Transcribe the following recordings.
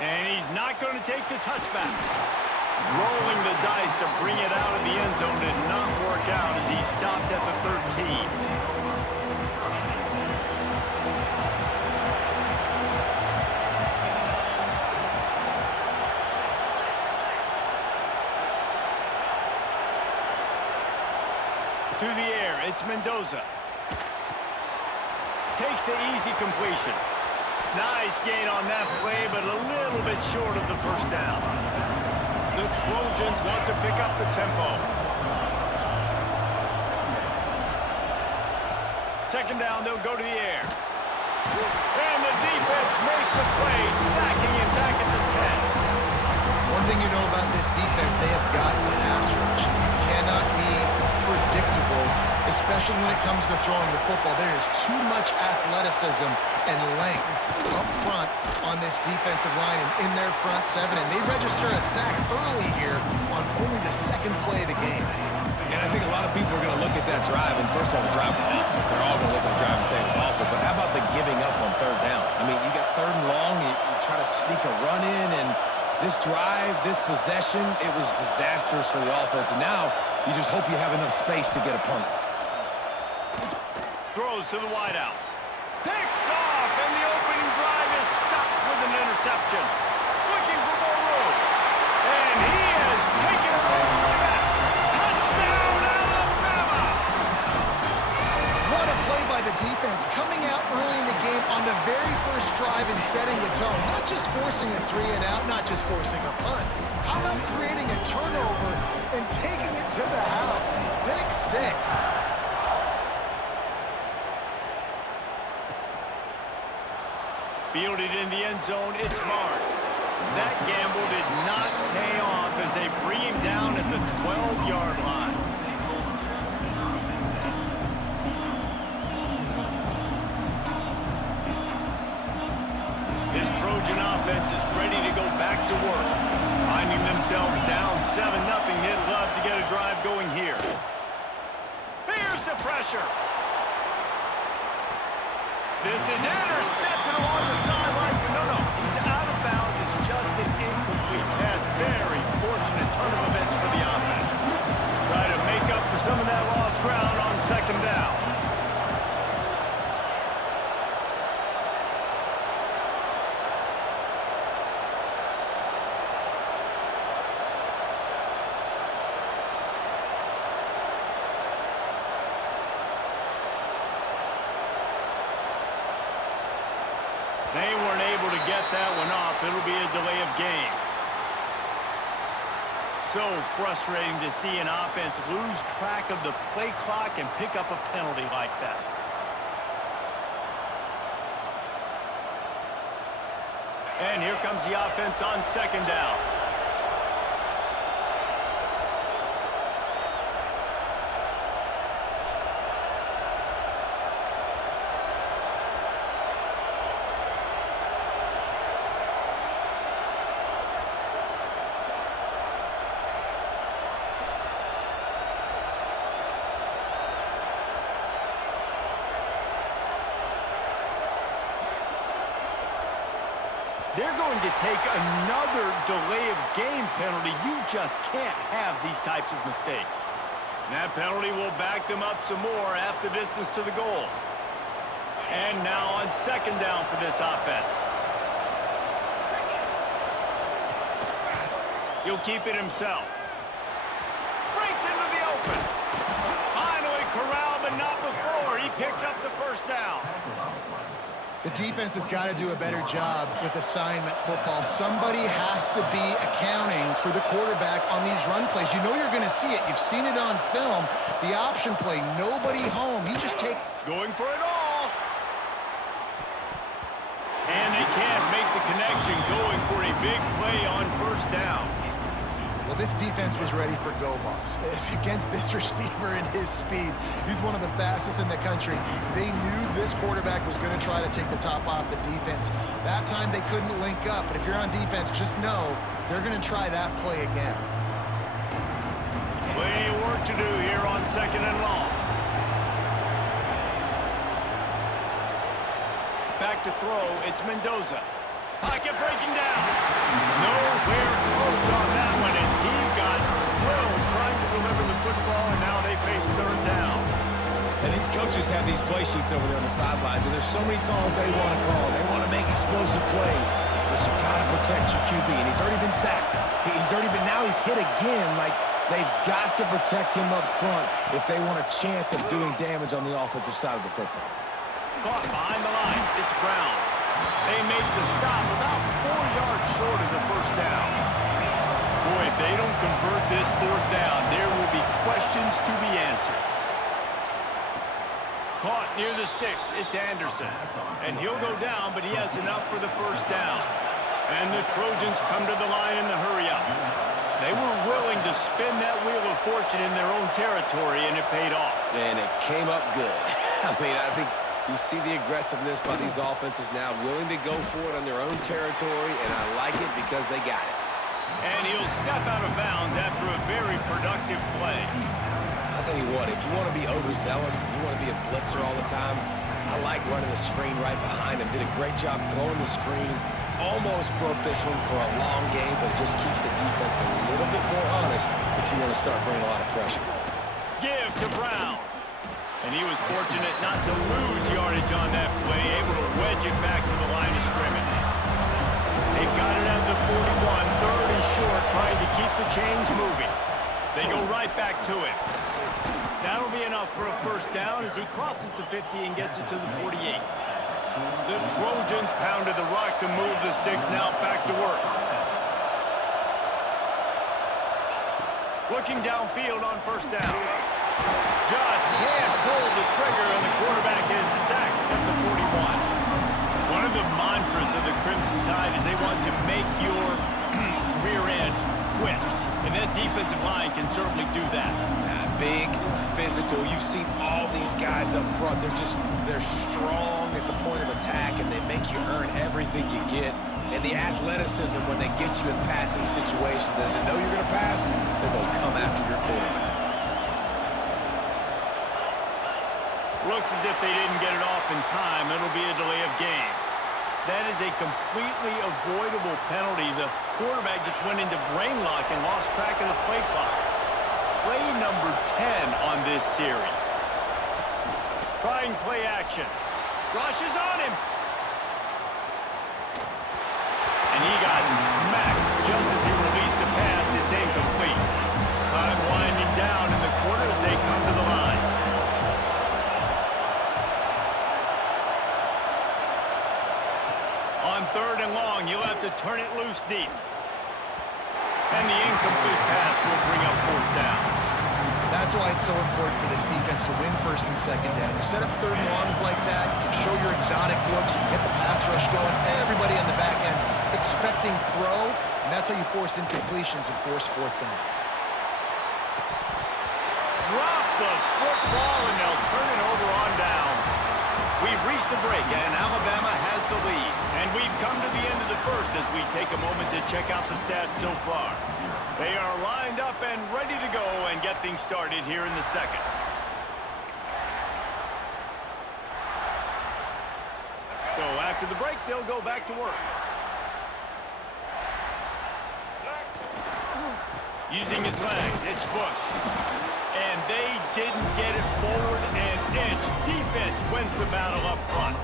And he's not going to take the touchback. Rolling the dice to bring it out of the end zone did not work out as he stopped at the 13. To the air, it's Mendoza. Takes the easy completion. Nice gain on that play, but a little bit short of the first down. The Trojans want to pick up the tempo. Second down, they'll go to the air. And the defense makes a play, sacking it back at the 10. One thing you know about this defense, they have got the pass rush. You cannot be predictable, especially when it comes to throwing the football. There is too much athleticism and length up front on this defensive line and in their front seven, and they register a sack early here on only the second play of the game. And I think a lot of people are going to look at that drive, and first of all, the drive was awful. They're all going to look at the drive and say it was awful, but how about the giving up on third down? I mean, you got third and long, you try to sneak a run in, and this drive, this possession, it was disastrous for the offense, and now you just hope you have enough space to get a punt. Throws to the wideout. Picked off, and the opening drive is stopped with an interception. Looking for more room. And he has taken it all the way back. Touchdown, Alabama! What a play by the defense, coming out early in the game on the very first drive and setting the tone. Not just forcing a 3-and-out, not just forcing a punt. How about creating a turnover and taking it to the house? Pick 6. Fielded in the end zone, it's Marks. That gamble did not pay off as they bring him down at the 12-yard line. This Trojan offense is ready to go back to work. Finding themselves down 7-0, they'd love to get a drive going here. Here's the pressure. This is intercepted along the sidelines, but no, he's out of bounds. It's just an incomplete pass. Very fortunate turn of events for the offense. Try to make up for some of that lost ground on second down. They weren't able to get that one off. It'll be a delay of game. So frustrating to see an offense lose track of the play clock and pick up a penalty like that. And here comes the offense on second down. They're going to take another delay of game penalty. You just can't have these types of mistakes. That penalty will back them up some more at the distance to the goal. And now on second down for this offense. He'll keep it himself. Breaks into the open. Finally corralled, but not before. He picks up the first down. The defense has got to do a better job with assignment football. Somebody has to be accounting for the quarterback on these run plays. You know you're going to see it. You've seen it on film. The option play, nobody home. He just take... Going for it all. And they can't make the connection, going for a big play on first down. Well, this defense was ready for go balls against this receiver and his speed. He's one of the fastest in the country. They knew this quarterback was going to try to take the top off the defense. That time they couldn't link up, but if you're on defense, just know they're going to try that play again. Plenty of work to do here on second and long. Back to throw, it's Mendoza. Pocket breaking down. football, and now they face third down. And these coaches have these play sheets over there on the sidelines, and there's so many calls they want to call. They want to make explosive plays, but you got to protect your QB, and he's already been sacked. Now he's hit again. Like, they've got to protect him up front if they want a chance of doing damage on the offensive side of the football. Caught behind the line. It's Brown. They make the stop about 4 yards short of the first down. Boy, if they don't convert this fourth down, there will be questions to be answered. Caught near the sticks. It's Anderson. And he'll go down, but he has enough for the first down. And the Trojans come to the line in the hurry-up. They were willing to spin that wheel of fortune in their own territory, and it paid off. And it came up good. I mean, I think you see the aggressiveness by these offenses now, willing to go for it on their own territory, and I like it because they got it. And he'll step out of bounds after a very productive play. I'll tell you what, if you want to be overzealous and you want to be a blitzer all the time, I like running the screen right behind him. Did a great job throwing the screen. Almost broke this one for a long game, but it just keeps the defense a little bit more honest if you want to start bringing a lot of pressure. Give to Brown. And he was fortunate not to lose yardage on that play, able to wedge it back to the line of scrimmage. They've got it at the 41, third and short, trying to keep the chains moving. They go right back to it. That'll be enough for a first down as he crosses the 50 and gets it to the 48. The Trojans pounded the rock to move the sticks, now back to work. Looking downfield on first down. Just can't pull the trigger, and the quarterback is sacked at the 41. One of the mantras of the Crimson Tide is they want to make your rear end quit. And that defensive line can certainly do that. Big, physical. You've seen all these guys up front. They're strong at the point of attack, and they make you earn everything you get. And the athleticism when they get you in passing situations, and they know you're going to pass, they're going to come after your quarterback. Looks as if they didn't get it off in time. It'll be a delay of game. That is a completely avoidable penalty. The quarterback just went into brain lock and lost track of the play clock. Play number 10 on this series. Trying play action. Rush is on him. And he got smacked just as he released the pass. It's incomplete. Time winding down in the corner as they come to the line. On third and long, you'll have to turn it loose deep. And the incomplete pass will bring up fourth down. That's why it's so important for this defense to win first and second down. You set up third and longs like that, you can show your exotic looks, you can get the pass rush going, everybody on the back end expecting throw, and that's how you force incompletions and force fourth downs. Drop the football, and they'll turn it over on downs. We've reached a break, and Alabama has the lead. And we've come to the end of the first as we take a moment to check out the stats so far. They are lined up and ready to go and get things started here in the second. So after the break, they'll go back to work. Using his legs, it's Bush. And they didn't get it forward an inch. Defense wins the battle up front.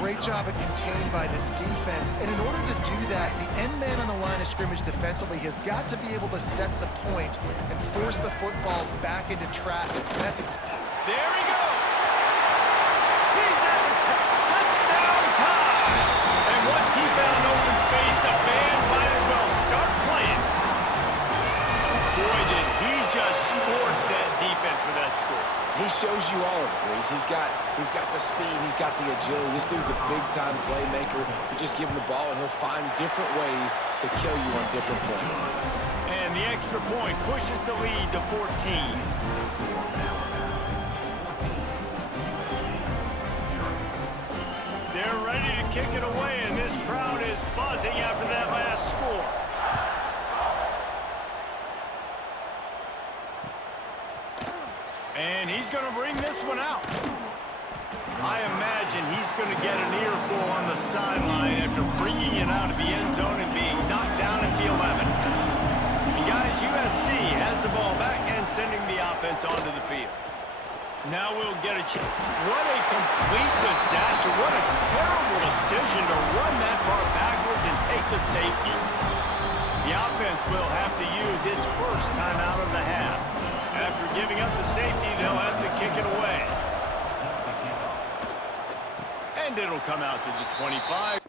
Great job of contained by this defense. And in order to do that, the end man on the line of scrimmage defensively has got to be able to set the point and force the football back into traffic. That's there he goes. He's at the touchdown time. And once he found open space, the band might as well start playing. Boy, did he just scorch that defense for that score. He shows you all of it, Reese. He's got the speed, he's got the agility. This dude's a big-time playmaker. You just give him the ball, and he'll find different ways to kill you on different plays. And the extra point pushes the lead to 14. They're ready to kick it away, and this crowd is buzzing after that last score. And he's going to bring this one out. I imagine he's going to get an earful on the sideline after bringing it out of the end zone and being knocked down at the 11. And guys, USC has the ball back and offense onto the field. Now we'll get a chance. What a complete disaster. What a terrible decision to run that far backwards and take the safety. The offense will have to use its first time out of the half. After giving up the safety, they'll have to kick it away. And it'll come out to the 25.